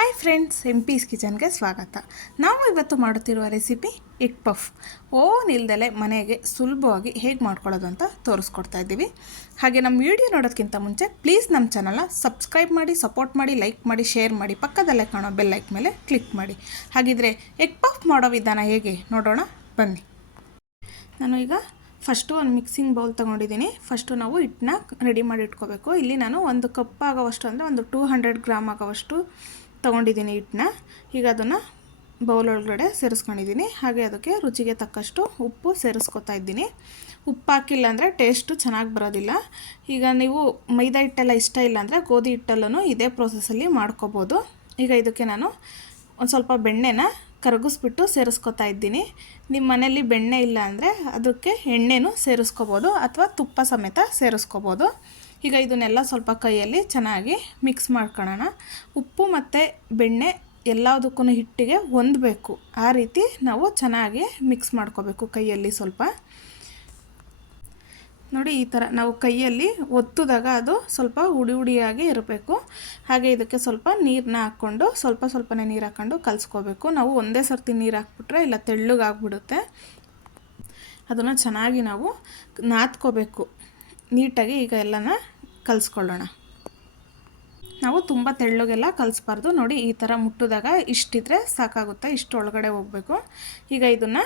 Hi friends M peace ಕಿಚನ್ಗೆ ಸ್ವಾಗತ. ನಾವು ಇವತ್ತು ಮಾಡುತ್ತಿರುವ ರೆಸಿಪಿ ಎಗ್ ಪಫ್ ಓನ್ ಇಲ್ದಲೆ ಮನೆಗೆ ಸುಲಭವಾಗಿ ಹೇಗೆ ಮಾಡ್ಕೊಳ್ಳೋದು ಅಂತ ತೋರಿಸ್ಕೊಡ್ತಾ ಇದ್ದೀವಿ. ಹಾಗೆ ನಮ್ಮ ವಿಡಿಯೋ ನೋಡೋದಕ್ಕಿಂತ ಮುಂಚೆ ಪ್ಲೀಸ್ ನಮ್ಮ ಚಾನಲ್ನ ಸಬ್ಸ್ಕ್ರೈಬ್ ಮಾಡಿ ಸಪೋರ್ಟ್ ಮಾಡಿ ಲೈಕ್ ಮಾಡಿ ಶೇರ್ ಮಾಡಿ, ಪಕ್ಕದಲ್ಲೇ ಕಾಣೋ ಬೆಲ್ ಲೈಕ್ ಮೇಲೆ ಕ್ಲಿಕ್ ಮಾಡಿ. ಹಾಗಿದ್ರೆ ಎಗ್ ಪಫ್ ಮಾಡೋ ವಿಧಾನ ಹೇಗೆ ನೋಡೋಣ ಬನ್ನಿ. ನಾನು ಈಗ ಫಸ್ಟು ಒಂದು ಮಿಕ್ಸಿಂಗ್ ಬೌಲ್ ತೊಗೊಂಡಿದ್ದೀನಿ. ಫಸ್ಟು ನಾವು ಹಿಟ್ಟನ್ನ ರೆಡಿ ಮಾಡಿ ಇಟ್ಕೋಬೇಕು. ಇಲ್ಲಿ ನಾನು ಒಂದು ಕಪ್ ಆಗೋವಷ್ಟು ಅಂದರೆ ಒಂದು ಟೂ ಹಂಡ್ರೆಡ್ ಗ್ರಾಮ್ ಆಗೋವಷ್ಟು ತೊಗೊಂಡಿದ್ದೀನಿ ಹಿಟ್ಟನ್ನ. ಈಗ ಅದನ್ನು ಬೌಲ್ ಒಳಗಡೆ ಸೇರಿಸ್ಕೊಂಡಿದ್ದೀನಿ. ಹಾಗೆ ಅದಕ್ಕೆ ರುಚಿಗೆ ತಕ್ಕಷ್ಟು ಉಪ್ಪು ಸೇರಿಸ್ಕೊತಾ ಇದ್ದೀನಿ. ಉಪ್ಪು ಹಾಕಿಲ್ಲ ಅಂದರೆ ಟೇಸ್ಟು ಚೆನ್ನಾಗಿ ಬರೋದಿಲ್ಲ. ಈಗ ನೀವು ಮೈದಾ ಹಿಟ್ಟೆಲ್ಲ ಇಷ್ಟ ಇಲ್ಲ ಅಂದರೆ ಗೋಧಿ ಹಿಟ್ಟಲ್ಲೂ ಇದೇ ಪ್ರೋಸೆಸ್ಸಲ್ಲಿ ಮಾಡ್ಕೋಬೋದು. ಈಗ ಇದಕ್ಕೆ ನಾನು ಒಂದು ಸ್ವಲ್ಪ ಬೆಣ್ಣೆನ ಕರಗಿಸ್ಬಿಟ್ಟು ಸೇರಿಸ್ಕೊತಾ ಇದ್ದೀನಿ. ನಿಮ್ಮ ಮನೇಲಿ ಬೆಣ್ಣೆ ಇಲ್ಲ ಅಂದರೆ ಅದಕ್ಕೆ ಎಣ್ಣೆನೂ ಸೇರಿಸ್ಕೋಬೋದು ಅಥವಾ ತುಪ್ಪ ಸಮೇತ ಸೇರಿಸ್ಕೋಬೋದು. ಈಗ ಇದನ್ನೆಲ್ಲ ಸ್ವಲ್ಪ ಕೈಯಲ್ಲಿ ಚೆನ್ನಾಗಿ ಮಿಕ್ಸ್ ಮಾಡ್ಕೊಳ್ಳೋಣ ಉಪ್ಪು ಮತ್ತು ಬೆಣ್ಣೆ ಎಲ್ಲದಕ್ಕೂ ಹಿಟ್ಟಿಗೆ ಹೊಂದಬೇಕು. ಆ ರೀತಿ ನಾವು ಚೆನ್ನಾಗಿ ಮಿಕ್ಸ್ ಮಾಡ್ಕೋಬೇಕು ಕೈಯಲ್ಲಿ ಸ್ವಲ್ಪ. ನೋಡಿ ಈ ಥರ ನಾವು ಕೈಯಲ್ಲಿ ಒತ್ತಿದಾಗ ಅದು ಸ್ವಲ್ಪ ಹುಡಿ ಹುಡಿಯಾಗಿ ಇರಬೇಕು. ಹಾಗೆ ಇದಕ್ಕೆ ಸ್ವಲ್ಪ ನೀರನ್ನ ಹಾಕ್ಕೊಂಡು ಸ್ವಲ್ಪ ಸ್ವಲ್ಪನೇ ನೀರು ಹಾಕ್ಕೊಂಡು ಕಲಿಸ್ಕೋಬೇಕು. ನಾವು ಒಂದೇ ಸರ್ತಿ ನೀರು ಹಾಕ್ಬಿಟ್ರೆ ಇಲ್ಲ ತೆಳ್ಳಗಾಗ್ಬಿಡುತ್ತೆ. ಅದನ್ನು ಚೆನ್ನಾಗಿ ನಾವು ನಾದ್ಕೋಬೇಕು. ನೀಟಾಗಿ ಈಗ ಎಲ್ಲನ ಕಲಿಸ್ಕೊಳ್ಳೋಣ. ನಾವು ತುಂಬ ತೆಳ್ಳಗೆಲ್ಲ ಕಲಿಸ್ಬಾರ್ದು. ನೋಡಿ, ಈ ಥರ ಮುಟ್ಟಿದಾಗ ಇಷ್ಟಿದ್ರೆ ಸಾಕಾಗುತ್ತೆ. ಇಷ್ಟು ಒಳಗಡೆ ಹೋಗಬೇಕು. ಈಗ ಇದನ್ನು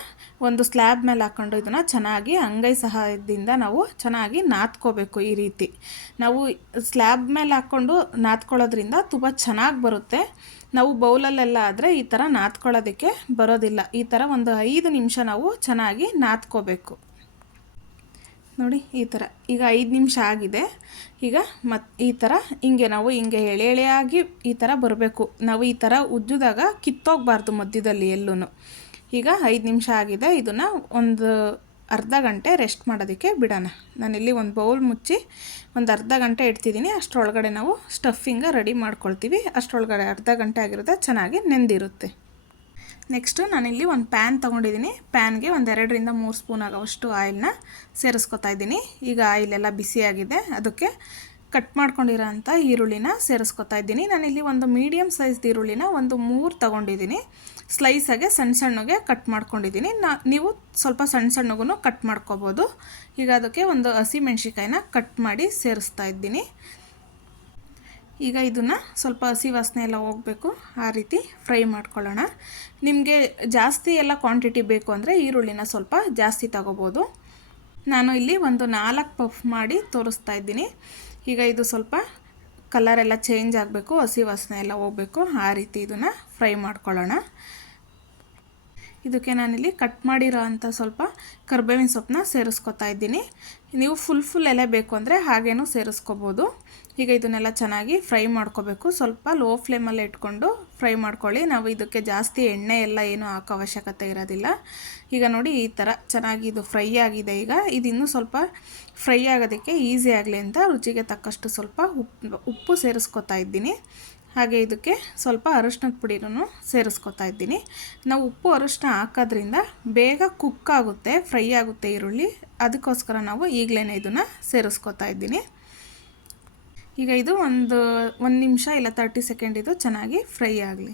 ಒಂದು ಸ್ಲ್ಯಾಬ್ ಮೇಲೆ ಹಾಕ್ಕೊಂಡು ಇದನ್ನು ಚೆನ್ನಾಗಿ ಅಂಗೈ ಸಹಾಯದಿಂದ ನಾವು ಚೆನ್ನಾಗಿ ನಾದ್ಕೋಬೇಕು ಈ ರೀತಿ. ನಾವು ಸ್ಲ್ಯಾಬ್ ಮೇಲೆ ಹಾಕ್ಕೊಂಡು ನಾದ್ಕೊಳ್ಳೋದ್ರಿಂದ ತುಂಬ ಚೆನ್ನಾಗಿ ಬರುತ್ತೆ. ನಾವು ಬೌಲಲ್ಲೆಲ್ಲ ಆದರೆ ಈ ಥರ ನಾದ್ಕೊಳ್ಳೋದಕ್ಕೆ ಬರೋದಿಲ್ಲ. ಈ ಥರ ಒಂದು ಐದು ನಿಮಿಷ ನಾವು ಚೆನ್ನಾಗಿ ನಾದ್ಕೋಬೇಕು ನೋಡಿ, ಈ ಥರ ಈಗ ಐದು ನಿಮಿಷ ಆಗಿದೆ. ಈಗ ಮತ್ತು ಈ ಥರ ಹಿಂಗೆ ನಾವು ಹಿಂಗೆ ಎಳೆ ಎಳೆಯಾಗಿ ಈ ಥರ ಬರಬೇಕು. ನಾವು ಈ ಥರ ಉಜ್ಜಿದಾಗ ಕಿತ್ತೋಗಬಾರ್ದು ಮಧ್ಯದಲ್ಲಿ ಎಲ್ಲೂ ಈಗ ಐದು ನಿಮಿಷ ಆಗಿದೆ. ಇದನ್ನು ಒಂದು ಅರ್ಧ ಗಂಟೆ ರೆಸ್ಟ್ ಮಾಡೋದಕ್ಕೆ ಬಿಡೋಣ. ನಾನಿಲ್ಲಿ ಒಂದು ಬೌಲ್ ಮುಚ್ಚಿ ಒಂದು ಅರ್ಧ ಗಂಟೆ ಇಡ್ತಿದ್ದೀನಿ. ಅಷ್ಟರೊಳಗಡೆ ನಾವು ಸ್ಟಫಿಂಗ ರೆಡಿ ಮಾಡ್ಕೊಳ್ತೀವಿ. ಅಷ್ಟರೊಳಗಡೆ ಅರ್ಧ ಗಂಟೆ ಆಗಿರುತ್ತೆ ಚೆನ್ನಾಗಿ ನೆಂದಿರುತ್ತೆ. ನೆಕ್ಸ್ಟು ನಾನಿಲ್ಲಿ ಒಂದು ಪ್ಯಾನ್ ತೊಗೊಂಡಿದ್ದೀನಿ ಪ್ಯಾನ್ಗೆ ಒಂದು ಎರಡರಿಂದ ಮೂರು ಸ್ಪೂನ್ ಆಗೋವಷ್ಟು ಆಯಿಲ್ನ ಸೇರಿಸ್ಕೊತಾ ಇದ್ದೀನಿ. ಈಗ ಆಯಿಲೆಲ್ಲ ಬಿಸಿಯಾಗಿದೆ ಅದಕ್ಕೆ ಕಟ್ ಮಾಡ್ಕೊಂಡಿರೋ ಅಂಥ ಈರುಳ್ಳಿನ ಸೇರಿಸ್ಕೊತಾ ಇದ್ದೀನಿ. ನಾನಿಲ್ಲಿ ಒಂದು ಮೀಡಿಯಮ್ ಸೈಜ್ದು ಈರುಳ್ಳಿನ ಒಂದು ಮೂರು ತೊಗೊಂಡಿದ್ದೀನಿ ಸ್ಲೈಸಾಗೆ ಸಣ್ಣ ಸಣ್ಣಗೆ ಕಟ್ ಮಾಡ್ಕೊಂಡಿದ್ದೀನಿ ನಾ, ನೀವು ಸ್ವಲ್ಪ ಸಣ್ಣ ಸಣ್ಣಗೂ ಕಟ್ ಮಾಡ್ಕೋಬೋದು. ಈಗ ಅದಕ್ಕೆ ಒಂದು ಹಸಿ ಮೆಣಸಿಕಾಯಿನ ಕಟ್ ಮಾಡಿ ಸೇರಿಸ್ತಾ ಇದ್ದೀನಿ. ಈಗ ಇದನ್ನು ಸ್ವಲ್ಪ ಹಸಿ ವಾಸನೆ ಎಲ್ಲ ಹೋಗಬೇಕು. ಆ ರೀತಿ ಫ್ರೈ ಮಾಡ್ಕೊಳ್ಳೋಣ. ನಿಮಗೆ ಜಾಸ್ತಿ ಎಲ್ಲ ಕ್ವಾಂಟಿಟಿ ಬೇಕು ಅಂದರೆ ಈರುಳ್ಳಿನ ಸ್ವಲ್ಪ ಜಾಸ್ತಿ ತಗೋಬೋದು. ನಾನು ಇಲ್ಲಿ ಒಂದು ನಾಲ್ಕು ಪಫ್ ಮಾಡಿ ತೋರಿಸ್ತಾ ಇದ್ದೀನಿ. ಈಗ ಇದು ಸ್ವಲ್ಪ ಕಲರೆಲ್ಲ ಚೇಂಜ್ ಆಗಬೇಕು, ಹಸಿ ವಾಸನೆ ಎಲ್ಲ ಹೋಗಬೇಕು. ಆ ರೀತಿ ಇದನ್ನು ಫ್ರೈ ಮಾಡ್ಕೊಳ್ಳೋಣ. ಇದಕ್ಕೆ ನಾನಿಲ್ಲಿ ಕಟ್ ಮಾಡಿರೋ ಅಂಥ ಸ್ವಲ್ಪ ಕರ್ಬೇವಿನ ಸೊಪ್ಪನ್ನ ಸೇರಿಸ್ಕೊತಾ ಇದ್ದೀನಿ. ನೀವು ಫುಲ್ ಫುಲ್ ಎಲೆ ಬೇಕು ಅಂದರೆ ಹಾಗೇನೂ ಸೇರಿಸ್ಕೋಬೋದು. ಈಗ ಇದನ್ನೆಲ್ಲ ಚೆನ್ನಾಗಿ ಫ್ರೈ ಮಾಡ್ಕೋಬೇಕು. ಸ್ವಲ್ಪ ಲೋ ಫ್ಲೇಮಲ್ಲಿ ಇಟ್ಕೊಂಡು ಫ್ರೈ ಮಾಡ್ಕೊಳ್ಳಿ. ನಾವು ಇದಕ್ಕೆ ಜಾಸ್ತಿ ಎಣ್ಣೆ ಎಲ್ಲ ಏನೂ ಹಾಕೋ ಅವಶ್ಯಕತೆ ಇರೋದಿಲ್ಲ. ಈಗ ನೋಡಿ ಈ ಥರ ಚೆನ್ನಾಗಿ ಇದು ಫ್ರೈ ಆಗಿದೆ ಈಗ. ಇದಿನ್ನೂ ಸ್ವಲ್ಪ ಫ್ರೈ ಆಗೋದಕ್ಕೆ ಈಸಿ ಆಗಲಿ ಅಂತ ರುಚಿಗೆ ತಕ್ಕಷ್ಟು ಸ್ವಲ್ಪ ಉಪ್ಪು ಉಪ್ಪು ಸೇರಿಸ್ಕೊತಾ ಇದ್ದೀನಿ. ಹಾಗೆ ಇದಕ್ಕೆ ಸ್ವಲ್ಪ ಅರಶಿನದ ಪುಡಿನೂ ಸೇರಿಸ್ಕೊತಾ ಇದ್ದೀನಿ. ನಾವು ಉಪ್ಪು, ಅರಶಿನ ಹಾಕೋದ್ರಿಂದ ಬೇಗ ಕುಕ್ ಆಗುತ್ತೆ ಫ್ರೈ ಆಗುತ್ತೆ ಈರುಳ್ಳಿ. ಅದಕ್ಕೋಸ್ಕರ ನಾವು ಈಗಲೇ ಇದನ್ನು ಸೇರಿಸ್ಕೊತಾ ಇದ್ದೀನಿ. ಈಗ ಇದು ಒಂದು ಒಂದು ನಿಮಿಷ ಇಲ್ಲ ತರ್ಟಿ ಸೆಕೆಂಡ್ ಇದು ಚೆನ್ನಾಗಿ ಫ್ರೈ ಆಗಲಿ.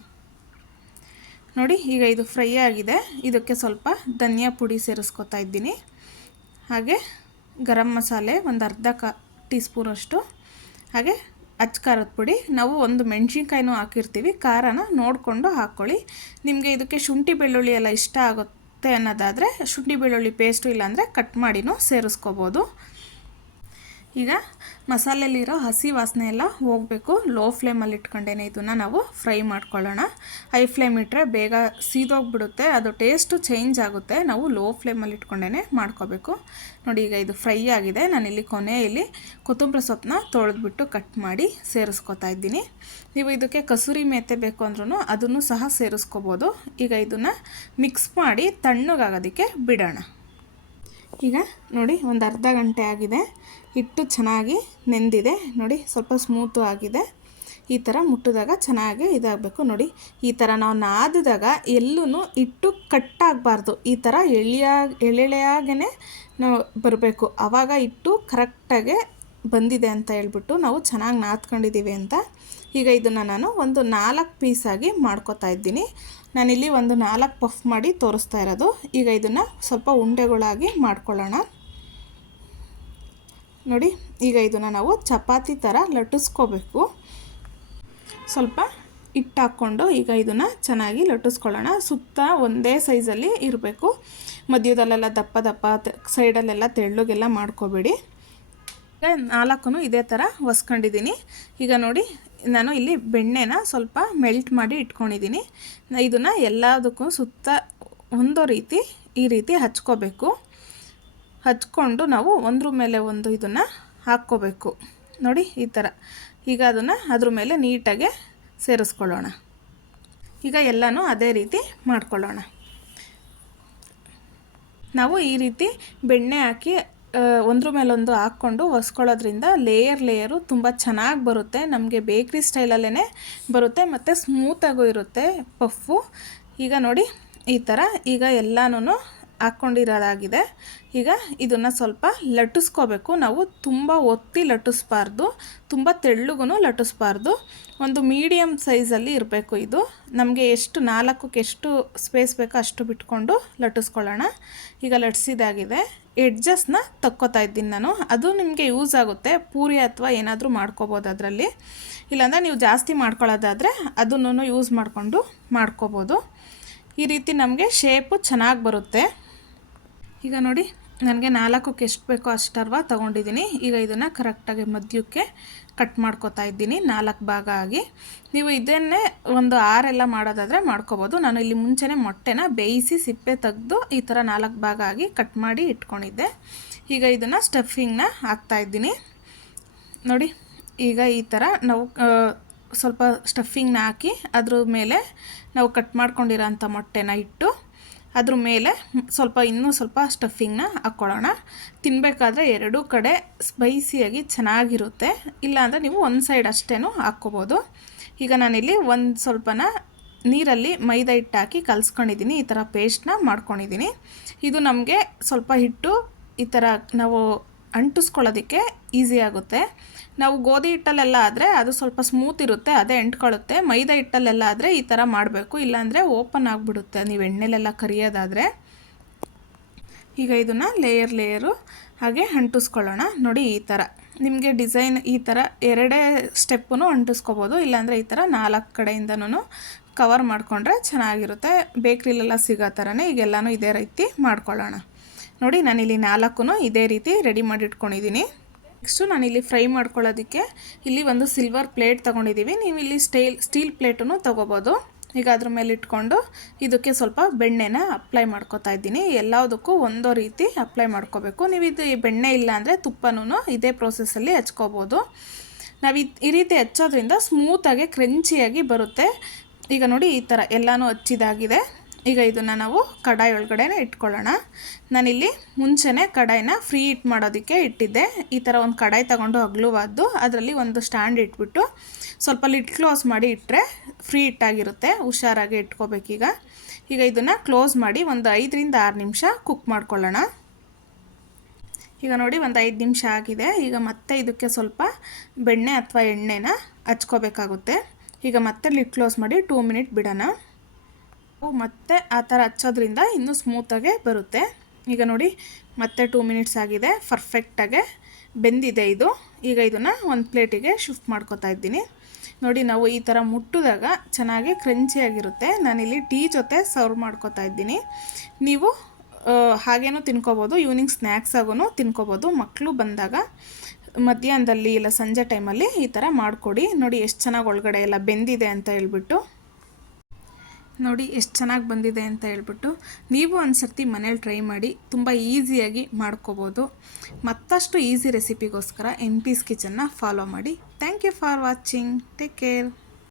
ನೋಡಿ, ಈಗ ಇದು ಫ್ರೈ ಆಗಿದೆ. ಇದಕ್ಕೆ ಸ್ವಲ್ಪ ಧನಿಯಾ ಪುಡಿ ಸೇರಿಸ್ಕೊತಾ ಇದ್ದೀನಿ. ಹಾಗೆ ಗರಂ ಮಸಾಲೆ ಒಂದು ಅರ್ಧ ಕ ಟೀ ಸ್ಪೂನಷ್ಟು ಹಾಗೆ ಅಚ್ಚ ಖಾರದ ಪುಡಿ, ನಾವು ಒಂದು ಮೆಣಸಿನ್ಕಾಯಿನೂ ಹಾಕಿರ್ತೀವಿ. ಖಾರನ ನೋಡಿಕೊಂಡು ಹಾಕ್ಕೊಳ್ಳಿ. ನಿಮಗೆ ಇದಕ್ಕೆ ಶುಂಠಿ ಬೆಳ್ಳುಳ್ಳಿ ಎಲ್ಲ ಇಷ್ಟ ಆಗುತ್ತೆ ಅನ್ನೋದಾದರೆ, ಶುಂಠಿ ಬೆಳ್ಳುಳ್ಳಿ ಪೇಸ್ಟು ಇಲ್ಲಾಂದರೆ ಕಟ್ ಮಾಡಿನೂ ಸೇರಿಸ್ಕೋಬೋದು. ಈಗ ಮಸಾಲೆಯಲ್ಲಿರೋ ಹಸಿ ವಾಸನೆ ಎಲ್ಲ ಹೋಗಬೇಕು. ಲೋ ಫ್ಲೇಮಲ್ಲಿ ಇಟ್ಕೊಂಡೇನೆ ಇದನ್ನು ನಾವು ಫ್ರೈ ಮಾಡ್ಕೊಳ್ಳೋಣ. ಹೈ ಫ್ಲೇಮ್ ಇಟ್ಟರೆ ಬೇಗ ಸೀದೋಗ್ಬಿಡುತ್ತೆ. ಅದು ಟೇಸ್ಟು ಚೇಂಜ್ ಆಗುತ್ತೆ. ನಾವು ಲೋ ಫ್ಲೇಮಲ್ಲಿ ಇಟ್ಕೊಂಡೇ ಮಾಡ್ಕೋಬೇಕು. ನೋಡಿ, ಈಗ ಇದು ಫ್ರೈ ಆಗಿದೆ. ನಾನಿಲ್ಲಿ ಕೊನೆಯಲ್ಲಿ ಕೊತ್ತಂಬರಿ ಸೊಪ್ಪನ್ನ ತೊಳೆದ್ಬಿಟ್ಟು ಕಟ್ ಮಾಡಿ ಸೇರಿಸ್ಕೊತಾ ಇದ್ದೀನಿ. ನೀವು ಇದಕ್ಕೆ ಕಸೂರಿ ಮೇತೆ ಬೇಕು ಅಂದ್ರೂ ಅದನ್ನು ಸಹ ಸೇರಿಸ್ಕೋಬೋದು. ಈಗ ಇದನ್ನು ಮಿಕ್ಸ್ ಮಾಡಿ ತಣ್ಣಗಾಗೋದಕ್ಕೆ ಬಿಡೋಣ. ಈಗ ನೋಡಿ, ಒಂದು ಅರ್ಧ ಗಂಟೆ ಆಗಿದೆ. ಹಿಟ್ಟು ಚೆನ್ನಾಗಿ ನೆಂದಿದೆ. ನೋಡಿ, ಸ್ವಲ್ಪ ಸ್ಮೂತು ಆಗಿದೆ. ಈ ಥರ ಮುಟ್ಟಿದಾಗ ಚೆನ್ನಾಗಿ ಇದಾಗಬೇಕು. ನೋಡಿ, ಈ ಥರ ನಾವು ನಾದಿದಾಗ ಎಲ್ಲೂ ಹಿಟ್ಟು ಕಟ್ಟಾಗಬಾರ್ದು ಈ ಥರ ಎಳೆಯಾಗಿ ಎಳೆಳೆಯಾಗೇ ನಾವು ಬರಬೇಕು. ಆವಾಗ ಹಿಟ್ಟು ಕರೆಕ್ಟಾಗೆ ಬಂದಿದೆ ಅಂತ ಹೇಳ್ಬಿಟ್ಟು ನಾವು ಚೆನ್ನಾಗಿ ನಾದ್ಕೊಂಡಿದ್ದೀವಿ ಅಂತ. ಈಗ ಇದನ್ನು ನಾನು ಒಂದು ನಾಲ್ಕು ಪೀಸಾಗಿ ಮಾಡ್ಕೋತಾ ಇದ್ದೀನಿ. ನಾನಿಲ್ಲಿ ಒಂದು ನಾಲ್ಕು ಪಫ್ ಮಾಡಿ ತೋರಿಸ್ತಾ ಇರೋದು. ಈಗ ಇದನ್ನು ಸ್ವಲ್ಪ ಉಂಡೆಗಳಾಗಿ ಮಾಡ್ಕೊಳ್ಳೋಣ. ನೋಡಿ, ಈಗ ಇದನ್ನು ನಾವು ಚಪಾತಿ ಥರ ಲಟ್ಟಿಸ್ಕೋಬೇಕು. ಸ್ವಲ್ಪ ಹಿಟ್ಟು ಹಾಕ್ಕೊಂಡು ಈಗ ಇದನ್ನು ಚೆನ್ನಾಗಿ ಲಟ್ಟಿಸ್ಕೊಳ್ಳೋಣ. ಸುತ್ತ ಒಂದೇ ಸೈಜಲ್ಲಿ ಇರಬೇಕು. ಮಧ್ಯದಲ್ಲೆಲ್ಲ ದಪ್ಪ ದಪ್ಪ ಸೈಡಲ್ಲೆಲ್ಲ ತೆಳ್ಳಗೆಲ್ಲ ಮಾಡ್ಕೋಬೇಡಿ. ಈಗ ನಾಲ್ಕು ಇದೇ ಥರ ಹೊಸ್ಕೊಂಡಿದ್ದೀನಿ ಈಗ ನೋಡಿ, ನಾನು ಇಲ್ಲಿ ಬೆಣ್ಣೆನ ಸ್ವಲ್ಪ ಮೆಲ್ಟ್ ಮಾಡಿ ಇಟ್ಕೊಂಡಿದ್ದೀನಿ. ಇದನ್ನು ಎಲ್ಲದಕ್ಕೂ ಸುತ್ತ ಒಂದು ರೀತಿ ಈ ರೀತಿ ಹಚ್ಕೋಬೇಕು. ಹಚ್ಕೊಂಡು ನಾವು ಒಂದ್ರ ಮೇಲೆ ಒಂದು ಇದನ್ನು ಹಾಕ್ಕೋಬೇಕು. ನೋಡಿ, ಈ ಥರ ಈಗ ಅದನ್ನು ಅದ್ರ ಮೇಲೆ ನೀಟಾಗಿ ಸೇರಿಸ್ಕೊಳ್ಳೋಣ. ಈಗ ಎಲ್ಲನೂ ಅದೇ ರೀತಿ ಮಾಡ್ಕೊಳ್ಳೋಣ. ನಾವು ಈ ರೀತಿ ಬೆಣ್ಣೆ ಹಾಕಿ ಒಂದ್ರ ಮೇಲೊಂದು ಹಾಕ್ಕೊಂಡು ಒಸ್ಕೊಳ್ಳೋದ್ರಿಂದ ಲೇಯರ್ ಲೇಯರು ತುಂಬ ಚೆನ್ನಾಗಿ ಬರುತ್ತೆ. ನಮಗೆ ಬೇಕ್ರಿ ಸ್ಟೈಲಲ್ಲೇ ಬರುತ್ತೆ ಮತ್ತು ಸ್ಮೂತಾಗೂ ಇರುತ್ತೆ ಪಫ್ಫು. ಈಗ ನೋಡಿ, ಈ ಥರ ಈಗ ಎಲ್ಲನೂ ಹಾಕ್ಕೊಂಡಿರೋದಾಗಿದೆ ಈಗ ಇದನ್ನು ಸ್ವಲ್ಪ ಲಟ್ಟಿಸ್ಕೋಬೇಕು. ನಾವು ತುಂಬ ಒತ್ತಿ ಲಟ್ಟಿಸ್ಬಾರ್ದು. ತುಂಬ ತೆಳ್ಳಗೂ ಲಟ್ಟಿಸ್ಬಾರ್ದು. ಒಂದು ಮೀಡಿಯಮ್ ಸೈಜಲ್ಲಿ ಇರಬೇಕು ಇದು. ನಮಗೆ ಎಷ್ಟು ನಾಲ್ಕಕ್ಕೆ ಎಷ್ಟು ಸ್ಪೇಸ್ ಬೇಕೋ ಅಷ್ಟು ಬಿಟ್ಕೊಂಡು ಲಟ್ಟಿಸ್ಕೊಳ್ಳೋಣ. ಈಗ ಲಟ್ಸಿದಾಗಿದೆ ಎಡ್ಜಸ್ನ ತಕ್ಕೋತಾ ಇದ್ದೀನಿ ನಾನು. ಅದು ನಿಮಗೆ ಯೂಸ್ ಆಗುತ್ತೆ. ಪೂರಿ ಅಥವಾ ಏನಾದರೂ ಮಾಡ್ಕೋಬೋದು ಅದರಲ್ಲಿ. ಇಲ್ಲಾಂದರೆ ನೀವು ಜಾಸ್ತಿ ಮಾಡ್ಕೊಳ್ಳೋದಾದರೆ ಅದನ್ನು ಯೂಸ್ ಮಾಡಿಕೊಂಡು ಮಾಡ್ಕೋಬೋದು. ಈ ರೀತಿ ನಮಗೆ ಶೇಪು ಚೆನ್ನಾಗಿ ಬರುತ್ತೆ. ಈಗ ನೋಡಿ ನನಗೆ ನಾಲ್ಕಕ್ಕೆ ಎಷ್ಟು ಬೇಕೋ ಅಷ್ಟರ್ವ ತೊಗೊಂಡಿದ್ದೀನಿ. ಈಗ ಇದನ್ನು ಕರೆಕ್ಟಾಗಿ ಮಧ್ಯಕ್ಕೆ ಕಟ್ ಮಾಡ್ಕೋತಾ ಇದ್ದೀನಿ. ನಾಲ್ಕು ಭಾಗ ಆಗಿ. ನೀವು ಇದನ್ನೇ ಒಂದು ಆರೆಲ್ಲ ಮಾಡೋದಾದರೆ ಮಾಡ್ಕೋಬೋದು. ನಾನು ಇಲ್ಲಿ ಮುಂಚೆನೇ ಮೊಟ್ಟೆನ ಬೇಯಿಸಿ ಸಿಪ್ಪೆ ತೆಗೆದು ಈ ಥರ ನಾಲ್ಕು ಭಾಗ ಆಗಿ ಕಟ್ ಮಾಡಿ ಇಟ್ಕೊಂಡಿದ್ದೆ. ಈಗ ಇದನ್ನು ಸ್ಟಫಿಂಗ್ನ ಹಾಕ್ತಾಯಿದ್ದೀನಿ ನೋಡಿ, ಈಗ ಈ ಥರ ನಾವು ಸ್ವಲ್ಪ ಸ್ಟಫಿಂಗ್ನ ಹಾಕಿ ಅದ್ರ ಮೇಲೆ ನಾವು ಕಟ್ ಮಾಡ್ಕೊಂಡಿರೋ ಅಂಥ ಮೊಟ್ಟೆನ ಇಟ್ಟು ಅದ್ರ ಮೇಲೆ ಸ್ವಲ್ಪ ಇನ್ನೂ ಸ್ವಲ್ಪ ಸ್ಟಫಿಂಗ್ನ ಹಾಕ್ಕೊಳ್ಳೋಣ. ತಿನ್ನಬೇಕಾದ್ರೆ ಎರಡೂ ಕಡೆ ಸ್ಪೈಸಿಯಾಗಿ ಚೆನ್ನಾಗಿರುತ್ತೆ. ಇಲ್ಲಾಂದರೆ ನೀವು ಒಂದು ಸೈಡ್ ಅಷ್ಟೇ ಹಾಕ್ಕೋಬೋದು. ಈಗ ನಾನಿಲ್ಲಿ ಒಂದು ಸ್ವಲ್ಪನ ನೀರಲ್ಲಿ ಮೈದಾ ಹಿಟ್ಟು ಹಾಕಿ ಕಲಿಸ್ಕೊಂಡಿದ್ದೀನಿ ಈ ಥರ ಪೇಸ್ಟ್ನ ಮಾಡ್ಕೊಂಡಿದ್ದೀನಿ ಇದು ನಮಗೆ ಸ್ವಲ್ಪ ಹಿಟ್ಟು ಈ ಥರ ನಾವು ಅಂಟಿಸ್ಕೊಳ್ಳೋದಕ್ಕೆ ಈಸಿ ಆಗುತ್ತೆ. ನಾವು ಗೋಧಿ ಹಿಟ್ಟಲ್ಲೆಲ್ಲ ಆದರೆ ಅದು ಸ್ವಲ್ಪ ಸ್ಮೂತ್ ಇರುತ್ತೆ, ಅದೇ ಎಂಟ್ಕೊಳ್ಳುತ್ತೆ ಮೈದಾ ಹಿಟ್ಟಲ್ಲೆಲ್ಲ ಆದರೆ ಈ ಥರ ಮಾಡಬೇಕು. ಇಲ್ಲಾಂದರೆ ಓಪನ್ ಆಗಿಬಿಡುತ್ತೆ. ನೀವು ಎಣ್ಣೆಲೆಲ್ಲ ಕರಿಯೋದಾದರೆ. ಈಗ ಇದನ್ನು ಲೇಯರ್ ಲೇಯರು ಹಾಗೆ ಅಂಟಿಸ್ಕೊಳ್ಳೋಣ. ನೋಡಿ ಈ ಥರ ನಿಮಗೆ ಡಿಸೈನ್ ಈ ಥರ ಎರಡೇ ಸ್ಟೆಪ್ಪನ್ನು ಅಂಟಿಸ್ಕೋಬೋದು. ಇಲ್ಲಾಂದರೆ ಈ ಥರ ನಾಲ್ಕು ಕಡೆಯಿಂದನೂ ಕವರ್ ಮಾಡಿಕೊಂಡ್ರೆ ಚೆನ್ನಾಗಿರುತ್ತೆ. ಬೇಕ್ರಿಲೆಲ್ಲ ಸಿಗೋ ಥರನೇ ಈಗೆಲ್ಲನೂ ಇದೇ ರೀತಿ ಮಾಡ್ಕೊಳ್ಳೋಣ. ನೋಡಿ, ನಾನಿಲ್ಲಿ ನಾಲ್ಕು ಇದೇ ರೀತಿ ರೆಡಿ ಮಾಡಿ ಇಟ್ಕೊಂಡಿದ್ದೀನಿ ನೆಕ್ಸ್ಟು ನಾನಿಲ್ಲಿ ಫ್ರೈ ಮಾಡ್ಕೊಳ್ಳೋದಕ್ಕೆ ಇಲ್ಲಿ ಒಂದು ಸಿಲ್ವರ್ ಪ್ಲೇಟ್ ತೊಗೊಂಡಿದ್ದೀವಿ ನೀವು ಇಲ್ಲಿ ಸ್ಟೈಲ್ ಸ್ಟೀಲ್ ಪ್ಲೇಟನ್ನು ತೊಗೋಬೋದು. ಈಗ ಅದ್ರ ಮೇಲೆ ಇಟ್ಕೊಂಡು ಇದಕ್ಕೆ ಸ್ವಲ್ಪ ಬೆಣ್ಣೆನ ಅಪ್ಲೈ ಮಾಡ್ಕೊತಾ ಇದ್ದೀನಿ. ಎಲ್ಲದಕ್ಕೂ ಒಂದೋ ರೀತಿ ಅಪ್ಲೈ ಮಾಡ್ಕೋಬೇಕು. ನೀವು ಇದು ಬೆಣ್ಣೆ ಇಲ್ಲ ಅಂದರೆ ತುಪ್ಪನೂ ಇದೇ ಪ್ರೋಸೆಸ್ಸಲ್ಲಿ ಹಚ್ಕೋಬೋದು. ನಾವು ಈ ರೀತಿ ಹಚ್ಚೋದ್ರಿಂದ ಸ್ಮೂತಾಗಿ ಕ್ರಂಚಿಯಾಗಿ ಬರುತ್ತೆ. ಈಗ ನೋಡಿ, ಈ ಥರ ಎಲ್ಲನೂ ಹಚ್ಚಿದಾಗಿದೆ. ಈಗ ಇದನ್ನು ನಾವು ಕಡಾಯಿ ಒಳಗಡೆ ಇಟ್ಕೊಳ್ಳೋಣ. ನಾನಿಲ್ಲಿ ಮುಂಚೆನೇ ಕಡಾಯಿನ ಫ್ರೀ ಹೀಟ್ ಮಾಡೋದಕ್ಕೆ ಇಟ್ಟಿದ್ದೆ. ಈ ಥರ ಒಂದು ಕಡಾಯಿ ತಗೊಂಡು ಅಗ್ಲುವಾದ್ದು ಅದರಲ್ಲಿ ಒಂದು ಸ್ಟ್ಯಾಂಡ್ ಇಟ್ಬಿಟ್ಟು ಸ್ವಲ್ಪ ಲಿಟ್ ಕ್ಲೋಸ್ ಮಾಡಿ ಇಟ್ಟರೆ ಫ್ರೀ ಹಿಟ್ಟಾಗಿರುತ್ತೆ ಹುಷಾರಾಗಿ ಇಟ್ಕೋಬೇಕೀಗ. ಈಗ ಇದನ್ನು ಕ್ಲೋಸ್ ಮಾಡಿ ಒಂದು ಐದರಿಂದ ಆರು ನಿಮಿಷ ಕುಕ್ ಮಾಡ್ಕೊಳ್ಳೋಣ. ಈಗ ನೋಡಿ ಒಂದು ಐದು ನಿಮಿಷ ಆಗಿದೆ. ಈಗ ಮತ್ತೆ ಇದಕ್ಕೆ ಸ್ವಲ್ಪ ಬೆಣ್ಣೆ ಅಥವಾ ಎಣ್ಣೆನ ಹಚ್ಕೋಬೇಕಾಗುತ್ತೆ. ಈಗ ಮತ್ತೆ ಲಿಟ್ ಕ್ಲೋಸ್ ಮಾಡಿ ಟೂ ಮಿನಿಟ್ ಬಿಡೋಣ. ಮತ್ತೆ ಆ ಥರ ಹಚ್ಚೋದ್ರಿಂದ ಇನ್ನೂ ಸ್ಮೂತಾಗೆ ಬರುತ್ತೆ. ಈಗ ನೋಡಿ, ಮತ್ತೆ ಟೂ ಮಿನಿಟ್ಸ್ ಆಗಿದೆ. ಪರ್ಫೆಕ್ಟಾಗೆ ಬೆಂದಿದೆ ಇದು. ಈಗ ಇದನ್ನು ಒಂದು ಪ್ಲೇಟಿಗೆ ಶಿಫ್ಟ್ ಮಾಡ್ಕೋತಾ ಇದ್ದೀನಿ. ನೋಡಿ, ನಾವು ಈ ಥರ ಮುಟ್ಟಿದಾಗ ಚೆನ್ನಾಗಿ ಕ್ರಂಚಿಯಾಗಿರುತ್ತೆ ನಾನಿಲ್ಲಿ ಟೀ ಜೊತೆ ಸರ್ವ್ ಮಾಡ್ಕೋತಾ ಇದ್ದೀನಿ. ನೀವು ಹಾಗೇನೂ ತಿನ್ಕೋಬೋದು. ಈವ್ನಿಂಗ್ ಸ್ನ್ಯಾಕ್ಸ್ ಆಗೂ ತಿನ್ಕೋಬೋದು. ಮಕ್ಕಳು ಬಂದಾಗ ಮಧ್ಯಾಹ್ನದಲ್ಲಿ ಇಲ್ಲ ಸಂಜೆ ಟೈಮಲ್ಲಿ ಈ ಥರ ಮಾಡಿಕೊಡಿ. ನೋಡಿ, ಎಷ್ಟು ಚೆನ್ನಾಗಿ ಒಳಗಡೆ ಎಲ್ಲ ಬೆಂದಿದೆ ಅಂತ ಹೇಳ್ಬಿಟ್ಟು. ನೋಡಿ ಎಷ್ಟು ಚೆನ್ನಾಗಿ ಬಂದಿದೆ ಅಂತ ಹೇಳ್ಬಿಟ್ಟು ನೀವು ಒಂದು ಸರ್ತಿ ಮನೇಲಿ ಟ್ರೈ ಮಾಡಿ ತುಂಬ ಈಸಿಯಾಗಿ ಮಾಡ್ಕೋಬೋದು. ಮತ್ತಷ್ಟು ಈಸಿ ರೆಸಿಪಿಗೋಸ್ಕರ ಎನ್ ಪೀಸ್ ಕಿಚನ್ನ ಫಾಲೋ ಮಾಡಿ. Thank you for watching take care